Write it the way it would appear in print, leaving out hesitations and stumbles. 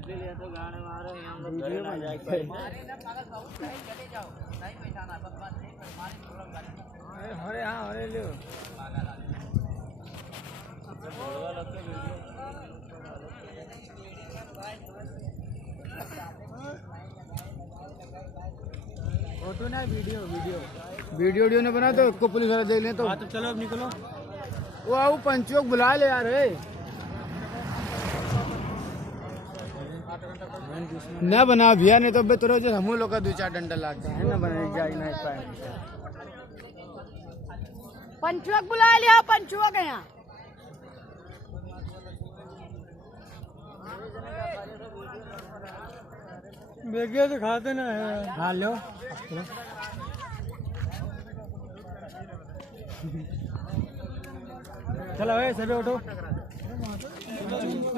selfie लिया तो गाने मारो हम लोग घर ना जाए कोई मारे ना पागल बहुत कहीं चले जाओ नहीं पहचाना बस बात नहीं कर मारे प्रॉब्लम कर अरे हां अरे लो पागल बोलवा लगते वीडियो फोटो ना वीडियो वीडियो वीडियो वीडियो ने बना तो इसको पुलिस वाले देख लें तो चलो अब निकलो वो आओ पंचों को बुला ले यार न बना भैया नहीं तो बेतरो जो हम लोग का 2-4 डंडा लागता है ना बना जाए नहीं पाए पंचुआ बुला लिया पंचुआ गया बेगे तो खाते ना है खा लो चलो सभी उठो